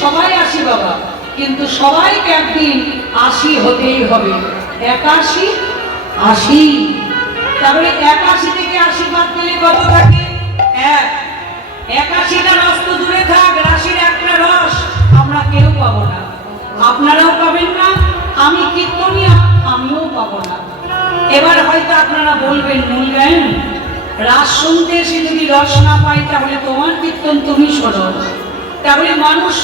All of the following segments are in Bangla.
সবাই আসি বাবা, কিন্তু সবাইকে একদিন আসি হতেই হবে। 81 80, তারপরে 81 থেকে 80 বাদ দিলে কত থাকে? 1। 81টা রস তো দূরে থাক, রাশির একটা রস আমরা কেউ পাবো না, আপনারাও পাবেন না, আমি কীর্তনিয়া আমিও পাবো না। এবার হয়তো আপনারা বলবেন, মূল গায়েন রাস শুনতে এসে যদি রস না পাই তাহলে তোমার কীর্তন তুমি শোনো। তাহলে মানুষ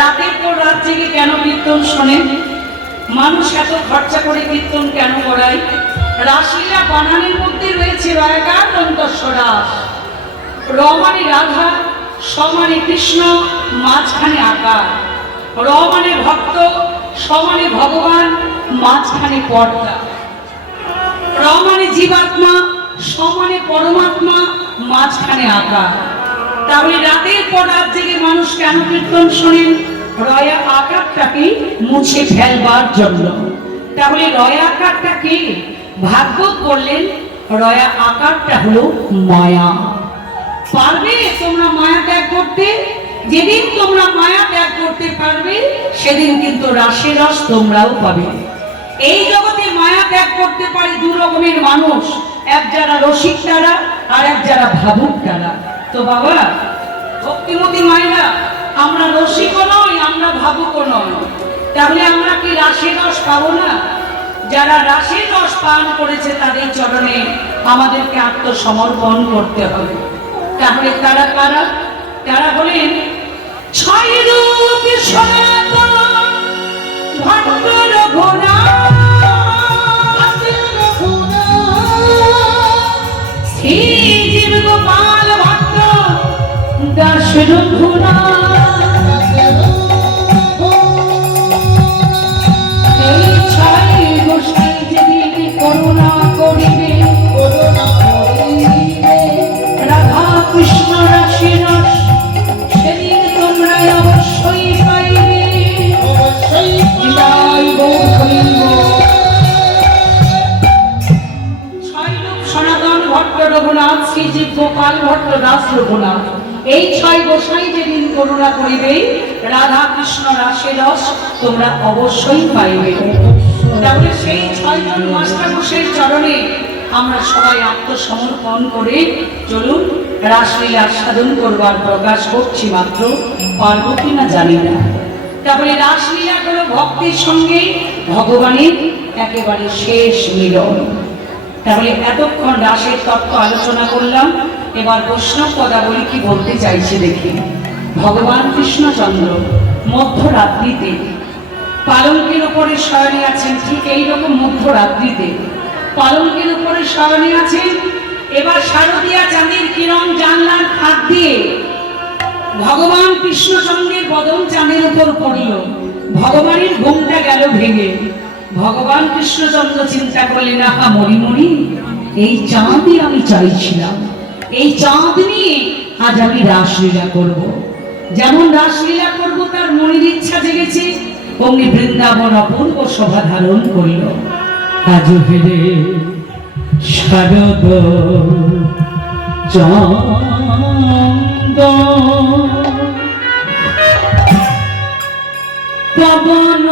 রাতের পর রাত জেগে কেন কীর্তন শোনেন? মানুষ এত খরচা করে কীর্তন কেন করায়? রাসলীলা বানানের মধ্যে রয়েছে রয়াকার দন্তস্বরাস। র মানে রাধা, স মানে কৃষ্ণ, মাঝখানে আকার। র মানে ভক্ত, স মানে ভগবান, মাঝখানে পর্দা। র মানে জীবাত্মা, স মানে পরমাত্মা, মাঝখানে আকার। তাহলে রাতের পর রাত জেগে মানুষ কেন কীর্তন শোনেন? রয়া আকারটাকে মুছে ফেলবার জন্য। তাহলে রয়া আকারটা কি? ভাগবত বললেন রয়া আকারটা হলো মায়া। পারবে তোমরা মায়া ত্যাগ করতে? যেদিন তোমরা মায়া ত্যাগ করতে পারবে সেদিন কিন্তু রাসের রস তোমরাও পাবে। এই জগতে মায়া ত্যাগ করতে পারে দু রকমের মানুষ, এক যারা রসিক তারা, আর এক যারা ভাবুক তারা। তো বাবা ভক্তিমতী মায়েরা, আমরা রসিকও নই, আমরা ভাবুকও নই, তাহলে আমরা কি রাসের রস পাবো না? যারা রাসের রস পান করেছে তাদের চরণে আমাদেরকে আত্মসমর্পণ করতে হবে। তাহলে তারা কারা? তারা হলেন 6 রূপ সনাতন ভট্ট রঘুনাথ, শ্রী জীব গোপাল ভট্ট দাস রঘুনাথ। এই 6 গোসাই যেদিন করুণা করিবে, রাধা কৃষ্ণ রাশি রস সেদিন তোমরা অবশ্যই পাইবে। সনাতন ভট্ট রঘুনাথ, শ্রীজীব গোপাল ভট্ট দাস রঘুনাথ, এই 6 গোসাই যেদিন করুণা করিবে, রাধা কৃষ্ণ রাশি রস তোমরা অবশ্যই পাইবে। তাহলে সেই 6 জন মাস্টার গোসাইর চরণে আমরা সবাই আত্মসমর্পণ করে চলুন রাসলীলা সাধন করবার প্রকাশ করছি, মাত্র পারবো কিনা জানি না। তারপরে রাসলীলা হলো ভক্তির সঙ্গে ভগবানের একেবারে শেষ মিলন। তাহলে এতক্ষণ রাসের তত্ত্ব আলোচনা করলাম, এবার বৈষ্ণব পদাবলী কি বলতে চাইছে দেখি। ভগবান কৃষ্ণচন্দ্র মধ্যরাত্রিতে পালঙ্কের উপরে শয়নে আছেন, ঠিক এইরকম মধ্যরাত্রিতে পালঙ্কের উপরে শয়নে আছেন। এবার শারদীয়া চাঁদের কিরণ জানলার ফাঁক দিয়ে ভগবান কৃষ্ণচন্দ্রের বদন চাঁদের উপর পড়ল। ভগবানের ঘুমটা গেল ভেঙে। ভগবান কৃষ্ণচন্দ্র চিন্তা করলেন, আহা মণিমণি, এই চাঁদই আমি চাইছিলাম, এই চাঁদ নিয়ে আজ আমি রাসলীলা করব। যেমন রাসলীলা করব তার মনের ইচ্ছা জেগেছে, অমনি বৃন্দাবন অপূর্ব শোভা ধারণ করল। আজ হেরে শারদ চাঁদ পবন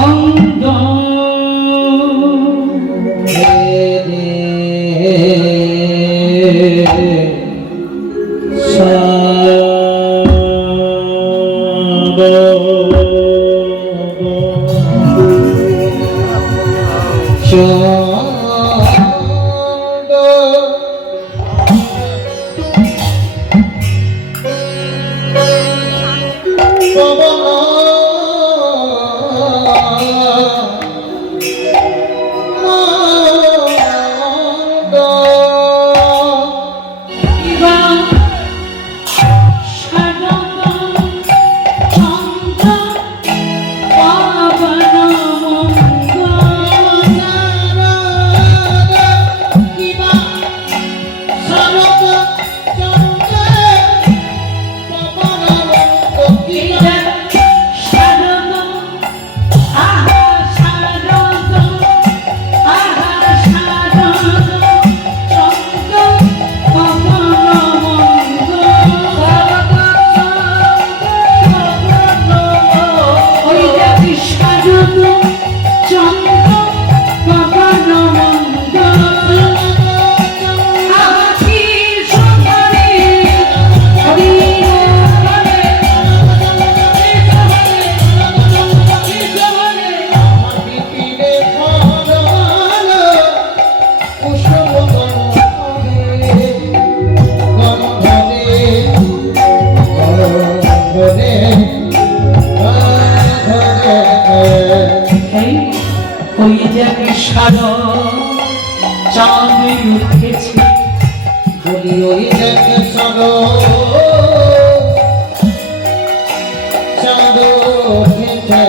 অঙ্গ চাঁদে উঠেছে বলি ওই দেখে সাগো চাঁদো উঠেছে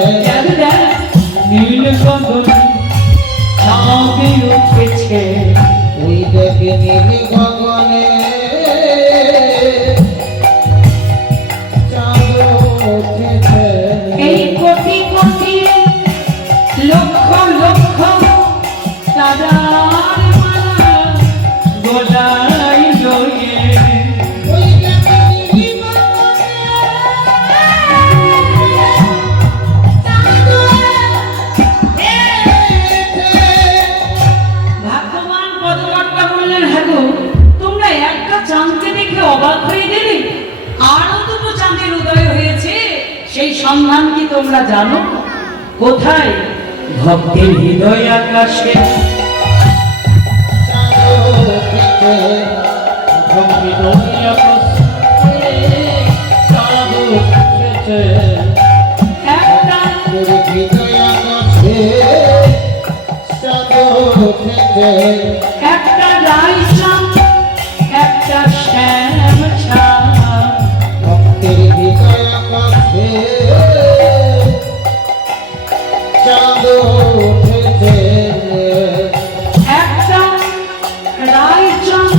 নীল গগন চাঁদে উঠেছে ওই দেখে নীল গগনে চাঁদো উঠেছে এই কোটি কোটি লক্ষ লক্ষ তারার মালা গলায় লয়ে ওই দেখে নীল গগনে চাঁদো উঠেছে। ভাগ্যবান পদকর্তা বললেন, হ্যাঁ গো, তোমরা একটা চাঁদকে দেখে অবাক হয়ে গেলে, আরো দুটো চাঁদের উদয় হয়েছে, সেই সন্ধান কি তোমরা জানো? কোথায়? ভক্তের হৃদয় আকাশে একটা একটা রাই চাঁদ, একটা শ্যাম চাঁদ, একটা রাই চাঁদ,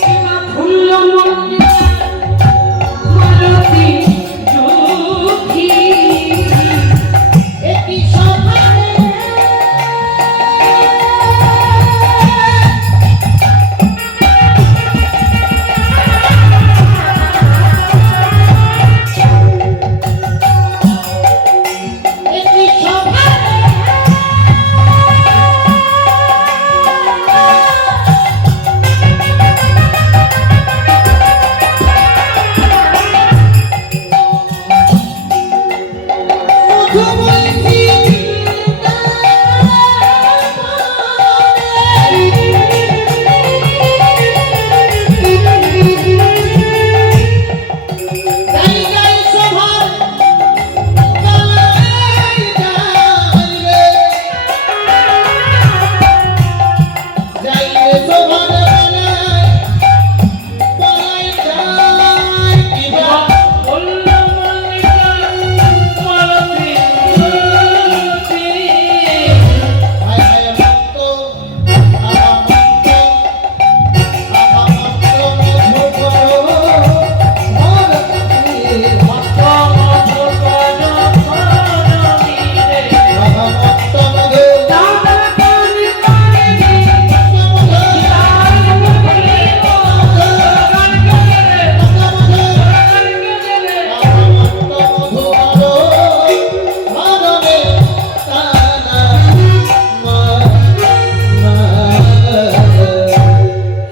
কিংবা ফুল্ল মল্লিকা মালতী দুঃখী।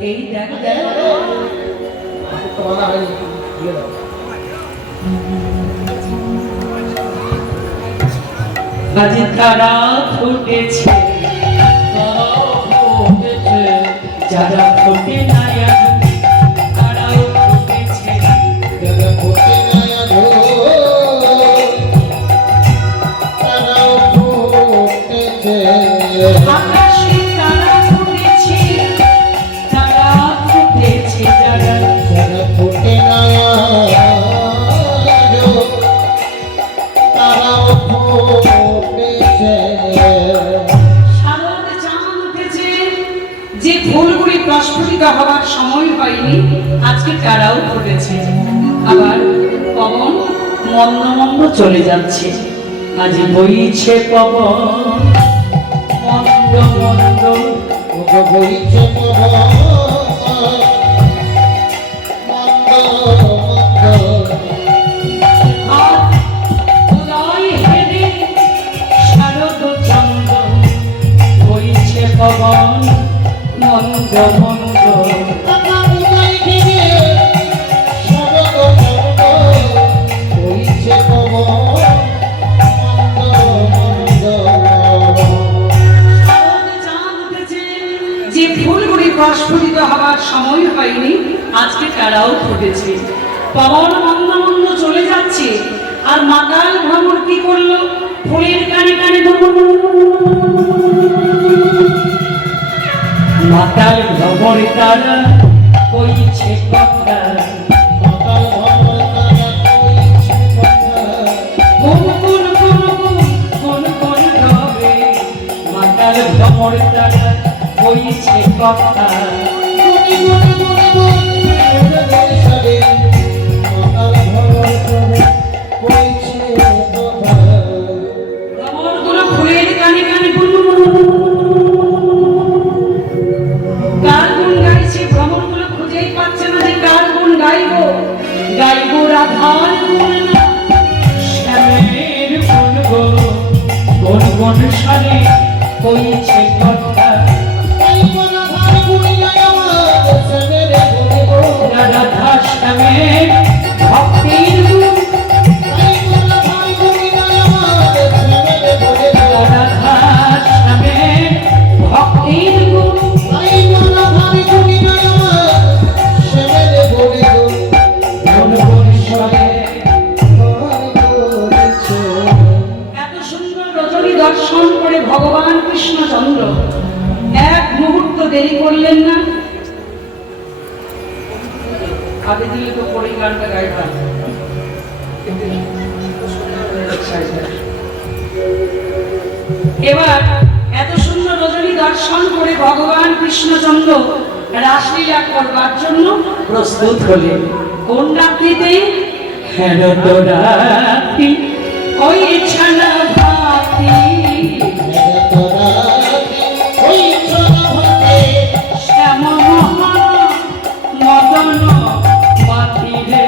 এই দেখো দেখো, আজ তারা ফুটেছে, যারা ফোটে নাই আজ তারাও ফুটেছে। আকাশে তারা ফুটেছে, তারা ফুটেছে, যারা সারাতে চাঁদ উঠেছে, যে ফুলগুলি প্রস্ফুটিত হওয়ার সময় হয়নি, আজকে তারাও ফুটেছে। আবার পবন মন্দ মন্দ চলে যাচ্ছে, আজ বইছে পবন মন্দ মন্দ। হাত উদয় হেরে শারদ চন্দ্র, বইছে পবন মন্দ মন্দ। প্রস্ফুটিত হবার সময় হয়নি, আজকে তারাও ফুটেছে। পবন মন্দ মন্দ চলে যাচ্ছে, আর মাতাল ভ্রমর কি করলো? ফুলের কানে কানে মাতাল ভ্রমর তারা কইছে কথা, মাতাল ভ্রমর তারা কইছে কথা। কোন কোন কোন কোন কোন রবে, মাতাল ভ্রমর তারা কইছে কথা। গুনি গুনি গুনি গুনি গুনি সারে মাতাল ভ্রমর তারা কইছে কথা। ভ্রমরগুলো ফুলের কানে কানে কার গুণ গাইছে? ভ্রমরগুলো খুঁজেই পাচ্ছে না যে কার গুণ গাইবো। গাইবো রাধার গুণ না শ্যামের গুণ গো, কোন কোন সারে কইছে কথা। এই মনাধার গুনি আমার সমেরে গুনি গো। রাধা শ্যামের ভক্তির গুণ, এই মনাধার গুনি আমার সমেরে গুনি গো। রাধা শ্যামের ভক্তির গুণ। এই মনাধার গুনি আমার সমেরে গুনি গো। কোন কোন সারে করেছে এত সুন্দর রজনী দর্শন করে ভগবান কৃষ্ণচন্দ্র এক মুহূর্ত দেরি করলেন না। আগে দিলে তো পরেই গানটা গাইতাম। এবার এত সুন্দর রজনী দর্শন করে ভগবান কৃষ্ণচন্দ্র রাসলীলা করবার জন্য প্রস্তুত হলেন। কোন রাত্রিতে? হেন তো রাত্রি ওই ছানা ভাতি, শ্যাম মোহন মদন মাতিরে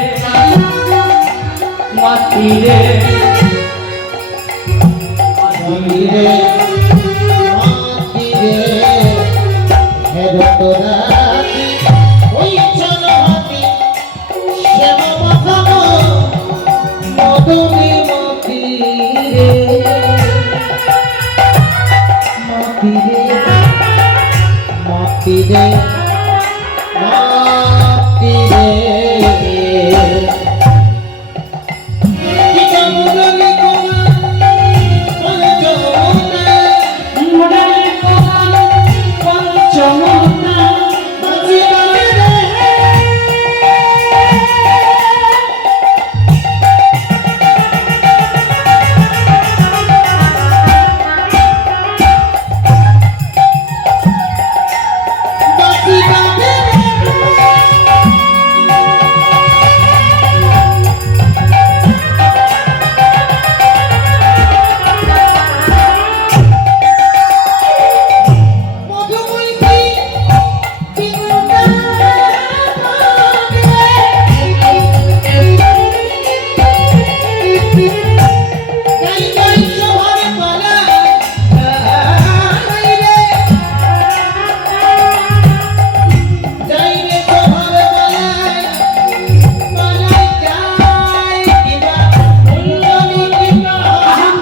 মাতিরে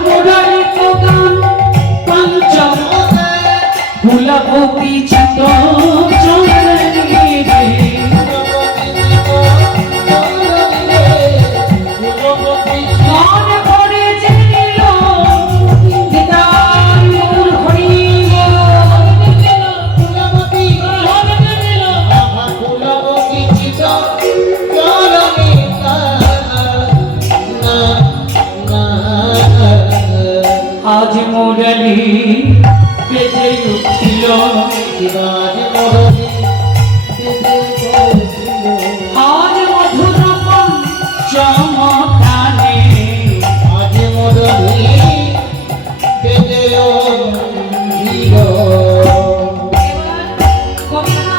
মোড়ালে কোলাম পঞ্চমতা, ফুলপতি চিত মনে পড়ে যে নিল দিদার মোর হরি আজ মুরলি বেজে উঠিল, আজ মধুর চমকানে,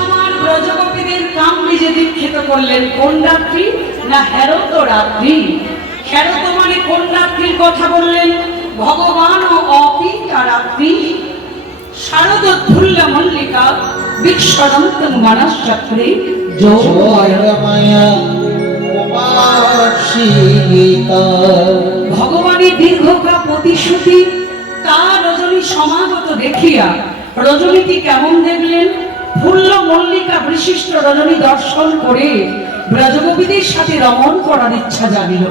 আমার ব্রজগোপীদের কামড়ে যে দীক্ষিত করলেন। কোন রাত্রি? না হেরত রাত্রি। হেরত মানে কোন রাত্রির কথা বললেন? ভগবান ও অপিতা রাত্রি। শারদোদ্ধুল্য মল্লিকা বিশ্বদন্তং মানসচক্রে ভগবানের দীর্ঘকা প্রতিশ্রুতি তার রজনী সমাগত দেখিয়া রজনীটি কেমন দেখলেন? ফুল্ল মল্লিকা বিশিষ্ট রজনী দর্শন করে ব্রজগোপীদের সাথে রমণ করার ইচ্ছা জাগিল।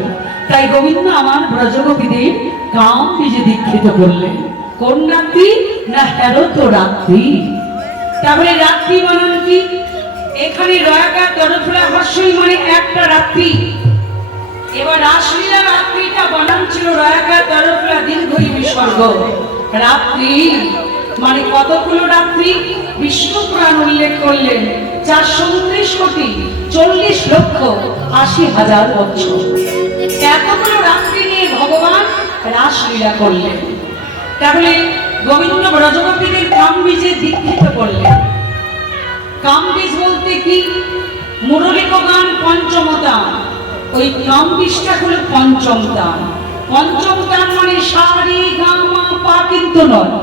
তাই গোবিন্দ আমার ব্রজগোপীদের কাম বীজে দীক্ষিত করলেন। কোন রাত্রি? না হেরত রাত্রি। তাহলে রাত্রি বানান কি? এখানে রয়াকার তরফলা হর্ষই মানে একটা রাত্রি। এবার রাসলীলা রাত্রিটা বানান ছিল রয়াকার তরফলা দীর্ঘই বিসর্গ। রাত্রি মানে কতগুলো রাত্রি? বিষ্ণু পুরাণ উল্লেখ করলেন 439,40,80,000 বছর। এতগুলো রাত্রি নিয়ে ভগবান রাসলীলা করলেন। তাহলে গোবিন্দ ব্রজগোপীদের কামবীজে দীক্ষিত করলেন। কামবীজ বলতে কি? মুরলিক গান পঞ্চমতান। ওই কামবীজটা হলো পঞ্চম তান। পঞ্চম তান মানে সারি গামা পা কিন্তু নয়।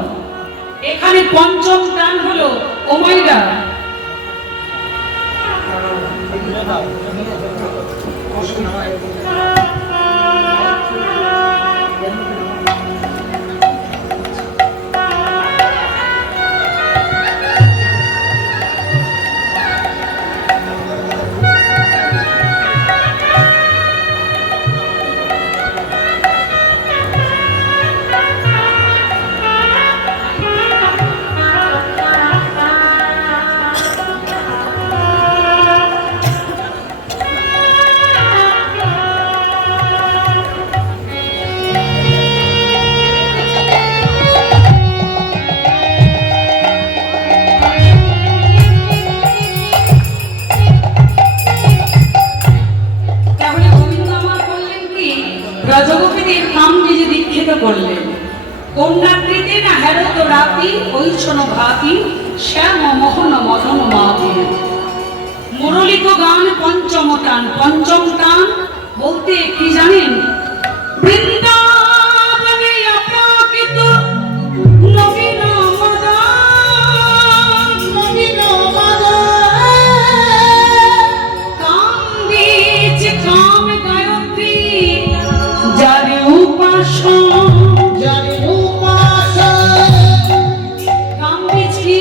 এখানে পঞ্চম তান হলো ওমাইরা। ব্রজগোপীদের কামবীজে দীক্ষিত করলেন। কোন রাত্রিতে? না হেরত রাতি ঐছন ভাতি শ্যাম মোহন মদন মাতি। মুরলিক গান পঞ্চম তান। পঞ্চম তান বলতে কি জানেন? বৃন্দাবনে অপ্রাকৃত নবীন মদন, নবীন মদন। কামবীজ কাম গায়ত্রী যার উপাসন, যার উপাসন। কামবীজ কি?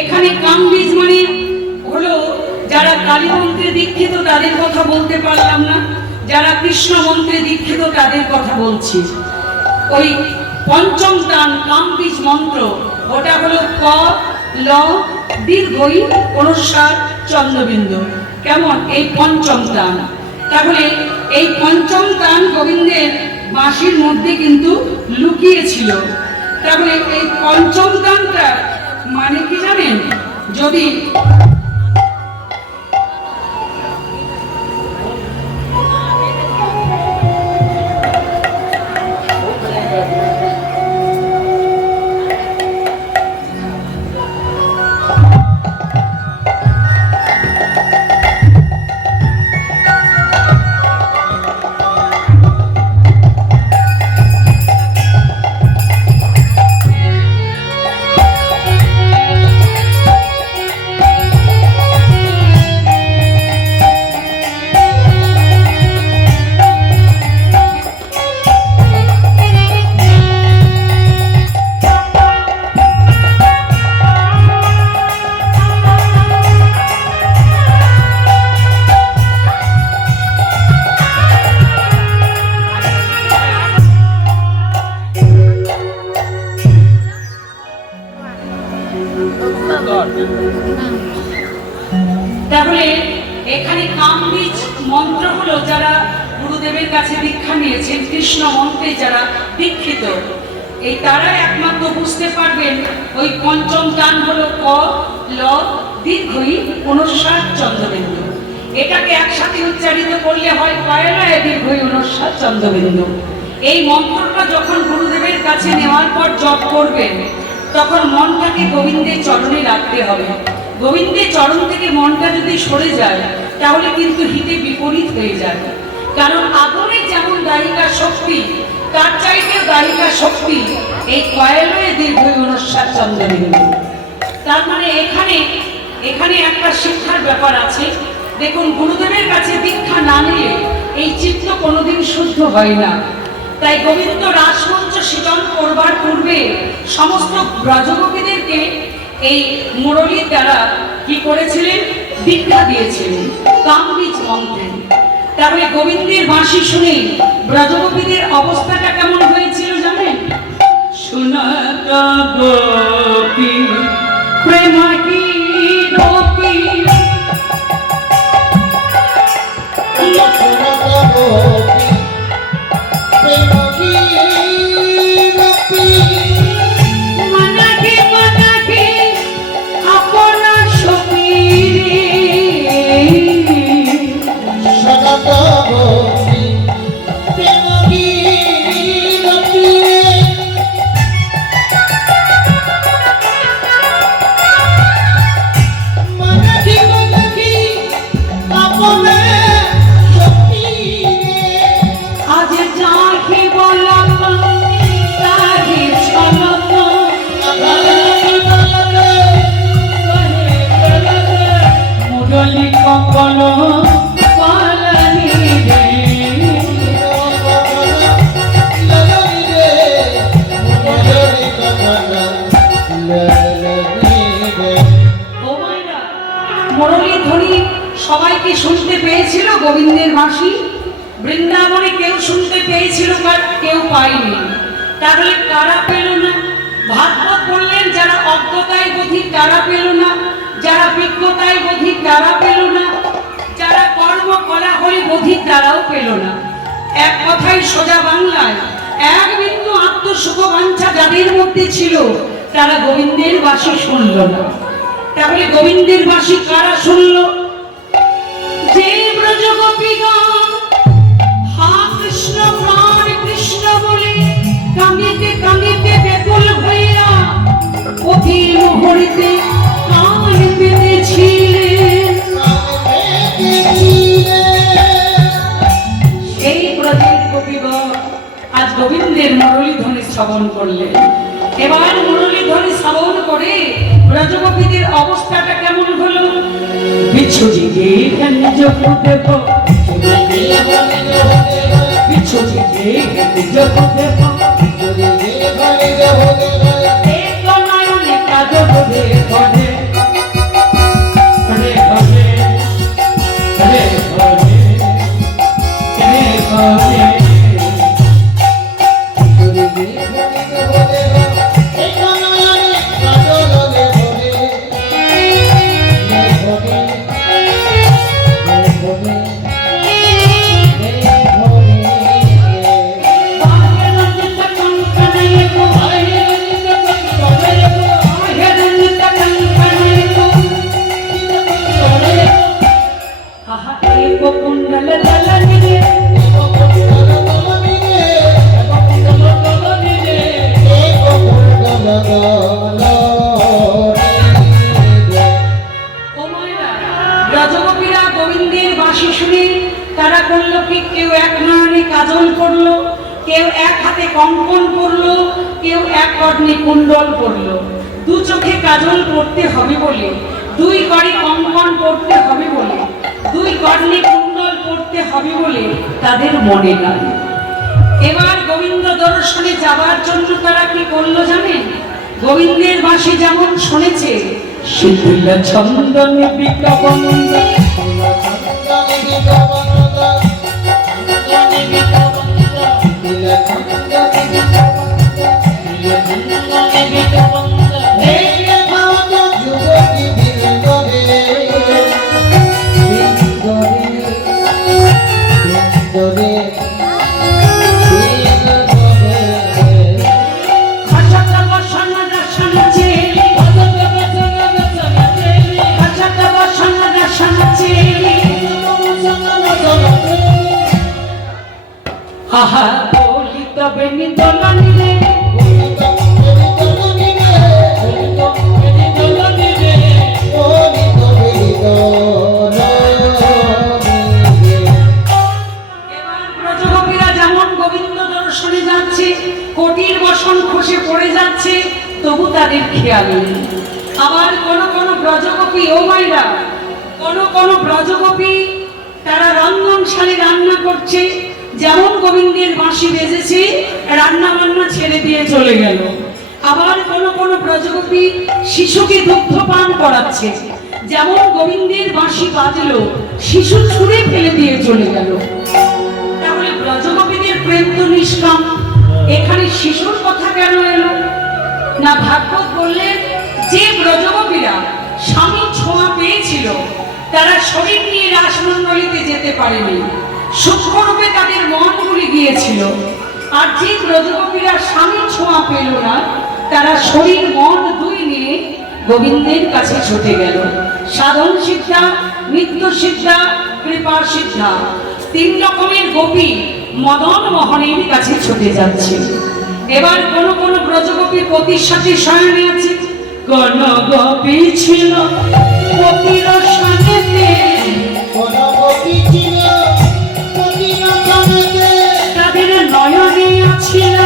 এখানে কামবীজ মানে হলো যারা কালী মন্ত্রে দীক্ষিত তাদের কথা বলতে পারলাম না, যারা কৃষ্ণ মন্ত্রে দীক্ষিত তাদের কথা বলছি। ওই পঞ্চম তান কামবীজ মন্ত্র, ওটা হলো ক ল দীর্ঘই অনুস্বার চন্দ্রবিন্দু। কেমন? এই পঞ্চম তান। তাহলে এই পঞ্চম তান গোবিন্দের বাঁশির মধ্যে কিন্তু লুকিয়েছিল। তাহলে এই পঞ্চম তানটা মানে কি জানেন? যদি তাহলে এখানে কামবীজ মন্ত্র হলো যারা গুরুদেবের কাছে দীক্ষা নিয়েছেন, কৃষ্ণ মন্ত্রে যারা দীক্ষিত, এই তারা একমাত্র বুঝতে পারবেন ওই পঞ্চম তান হলো ক ল দীর্ঘই অনুস্বার চন্দ্রবিন্দু। এটাকে একসাথে উচ্চারিত করলে হয় কয়লায় দীর্ঘই অনুস্বার চন্দ্রবিন্দু। এই মন্ত্রটা যখন গুরুদেবের কাছে নেওয়ার পর জপ করবেন তখন মনটাকে গোবিন্দের চরণে রাখতে হবে। গোবিন্দের চরণ থেকে মনটা যদি সরে যায় তাহলে কিন্তু হিতে বিপরীত হয়ে যায়। কারণ আগুনের যেমন দায়িকা শক্তি, তার চাইতেও দায়িকা শক্তি এই কয়লায় দীর্ঘই অনুস্বার চন্দ্রবিন্দু। তার মানে এখানে একটা শিক্ষার ব্যাপার আছে। দেখুন, গুরুদেবের কাছে দীক্ষা না নিলে এই চিত্ত কোনোদিন শুদ্ধ হয় না। তাই গোবিন্দ রাসমঞ্চ শীতল করবার পূর্বে সমস্ত ব্রজগোপীদেরকে এই মুরলীর দ্বারা কি করেছিলেন, দীক্ষা দিয়েছিলেন কামবীজ মন্ত্রে। তারপরে গোবিন্দের বাঁশি শুনে ব্রজগোপীদের অবস্থাটা কেমন হয়েছিল জানেন? শোনাতা গোপী প্রেমাকি গোপী মনাকে মনাকে আপনা সপীরে আজ যাকে বললাম তাকে চলত মুরলী কপল পালানি রে। ও মায়েরা, মুরলীর ধ্বনি সবাইকে শুনতে পেয়েছিল গোবিন্দের বাঁশি? বৃন্দাবনে কেউ শুনতে পেয়েছিল আর কেউ পায়নি। তাহলে কারা পেল না? ভাগবত বললেন যারা অজ্ঞতায় বধির তারা পেল না, যারা বিজ্ঞতায় বধির তারা পেল না, যারা কর্ম কলাহলে বধির তারাও পেল না। এক কথাই সোজা বাংলায় এক বিন্দু আত্মসুখ বাঞ্ছা যাদের মধ্যে ছিল তারা গোবিন্দের বাঁশি শুনল না। তাহলে গোবিন্দের বাঁশি কারা শুনল? যে ব্রজগোপীগণ হা কৃষ্ণ প্রাণ কৃষ্ণ বলে কাঁদিতে কাঁদিতে ব্যাকুল হইয়া অতি মোহরিতে কান পেতেছিলেন, সেই ব্রজের গোপীগণ আজ গোবিন্দের মুরলী ধ্বনি শ্রবণ করলেন। এবার মুরলী ধ্বনি শ্রবণ করে ব্রজগোপীদের অবস্থাটা কেমন হলো? বিচ্ছুদিকে নিজ দেব বিচ্ছুদিকে নিজ দেব এক নয়নে কাজল রে ঘরে রে ঘরে রে ঘরে রে ঘরে ব্রজগোপীরা গোবিন্দের বাঁশি শুনে তারা করলো কি, কেউ এক নয়নে কাজল করলো, কেউ এক হাতে কঙ্কন করলো, কেউ এক কর্ণে কুণ্ডল করলো। দু চোখে কাজল পড়তে হবে বলে, দুই কড়ি কঙ্কন পড়তে হবে বলে, দুই কর্ণে কুণ্ডল পড়তে হবে বলে তাদের মনে নাই। এবার গোবিন্দ দর্শনে যাবার জন্য তারা কি করলো জানেন? গোবিন্দের বাঁশি যেমন শুনেছে শিথিল ছন্দনে বিকবন্ধ আহা বলি তবে নিদলানি রে ব্রজগোপীরা যেমন গোবিন্দ দর্শনে যাচ্ছে, কোটির বসন খসে পড়ে যাচ্ছে, তবু তাদের খেয়াল নেই। আবার কোন কোন ব্রজগোপী, ও মাইরা, কোন ব্রজগোপী তারা রন্ধনশালে রান্না করছে, যেমন গোবিন্দের বাঁশি বেজেছে রান্না বান্না ছেড়ে দিয়ে চলে গেল। আবার কোন ব্রজগোপী শিশুকে দুগ্ধ পান করাচ্ছে। যেমন গোবিন্দের বাঁশি বাজলো, শিশু ছুঁড়ে ফেলে দিয়ে চলে গেল। তাহলে ব্রজগোপীদের প্রেম তো নিষ্কাম, এখানে শিশুর কথা কেন এলো না? ভাগবত বললেন যে ব্রজগোপীরা স্বামীর ছোঁয়া পেয়েছিল তারা শরীর নিয়ে রাসমণ্ডলীতে যেতে পারেনি, সূক্ষ্মরূপে তাদের মনগুলি গিয়েছিল। আর যে ব্রজগোপীরা স্বামীর ছোঁয়া পেল না তারা শরীর মন দুই নিয়ে গোবিন্দের কাছে ছুটে গেল। সাধন সিদ্ধা, নিত্য সিদ্ধা, কৃপা সিদ্ধা, তিন রকমের গোপী মদন মোহনের কাছে ছুটে যাচ্ছে। এবার কোন ব্রজগোপী পতির সাথে শয়নে আছে। কোন গোপী ছিল পতির সঙ্গেতে, তাদের নয়নে আছিল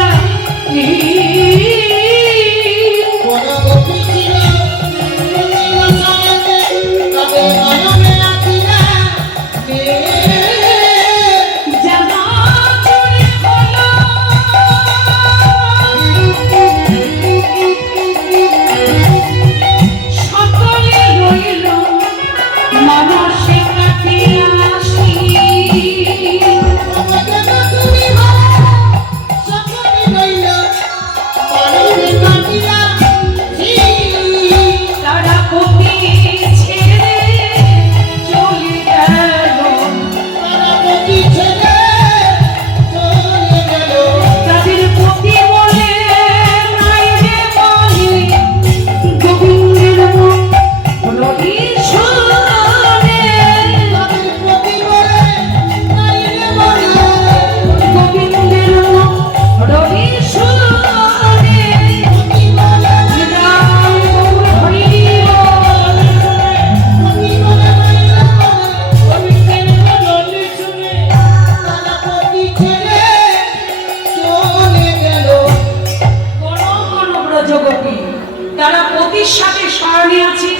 তারা পতির সাথে শয়নে আছে।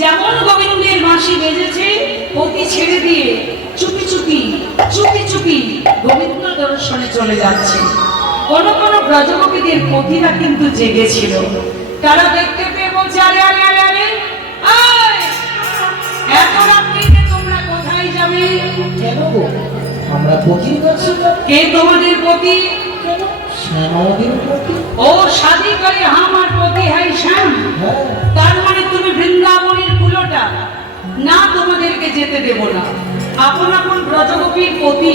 যেমন গোবিন্দের বাঁশি বেজেছে, পতি ছেড়ে দিয়ে চুপি চুপি গোবিন্দ দর্শনে চলে যাচ্ছে। কোন ব্রজগোপীদের পতিরা কিন্তু জেগেছিল। তারা দেখতে পেয়ে বলছে, আরে আরে আরে আরে এত রাত্রিতে তোমরা কোথায় যাবে? কেন গো? আমরা পতির কাছে যাব। কে তোমাদের পতি? শ্যামাদের পতি। ও শাদি করে আমার পতি হয় শ্যাম। হ্যাঁ। তার মানে তুমি বৃন্দাবনের কুলোটা না, তোমাদেরকে যেতে দেব না। আপন আপন ব্রজগোপীর পতি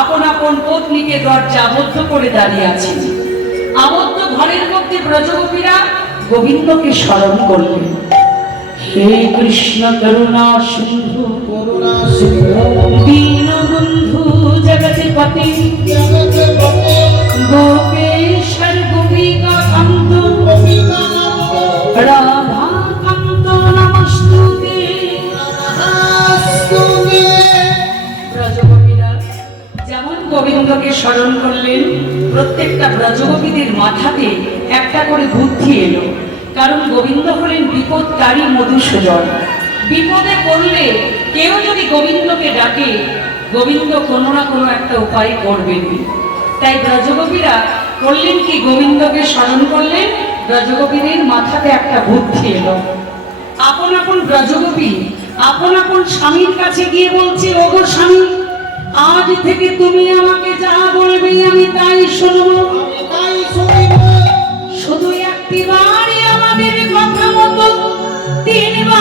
আপন আপন পত্নীকে দরজা আবদ্ধ করে দাঁড়িয়ে আছে। আবদ্ধ ঘরের মধ্যে ব্রজগোপীরা গোবিন্দকে স্মরণ করলেন। হে কৃষ্ণ করুণা সিন্ধু, করুণা সিন্ধু, দীনবন্ধু জগৎপতি, জগৎপতি, গোপেশ্বর গোপিকা কান্ত, গোপিকা কান্ত, রাধা কান্ত নমস্তুতে। নমস্তুতে। ব্রজগোপীরা যেমন গোবিন্দকে স্মরণ করলেন, প্রত্যেকটা ব্রজগোপীদের মাথাতে একটা করে বুদ্ধি এলো। কারণ গোবিন্দ হলেন বিপদকারী মধুসূদন। বিপদে পড়লে কেউ যদি গোবিন্দকে ডাকে, গোবিন্দ কোনো না কোনো একটা উপায় করবেন। তাই ব্রজগোপীরা করলেন কি, গোবিন্দকে স্মরণ করলেন। ব্রজগোপীদের মাথাতে একটা বুদ্ধি এলো। আপন আপন ব্রজগোপী আপন আপন স্বামীর কাছে গিয়ে বলছে, ওগো স্বামী, আজ থেকে তুমি আমাকে যা বলবে আমি তাই শুনবো। আমি তাই শুনিব। শুধু একটি বারই আমাদের কথা মতো 3 বার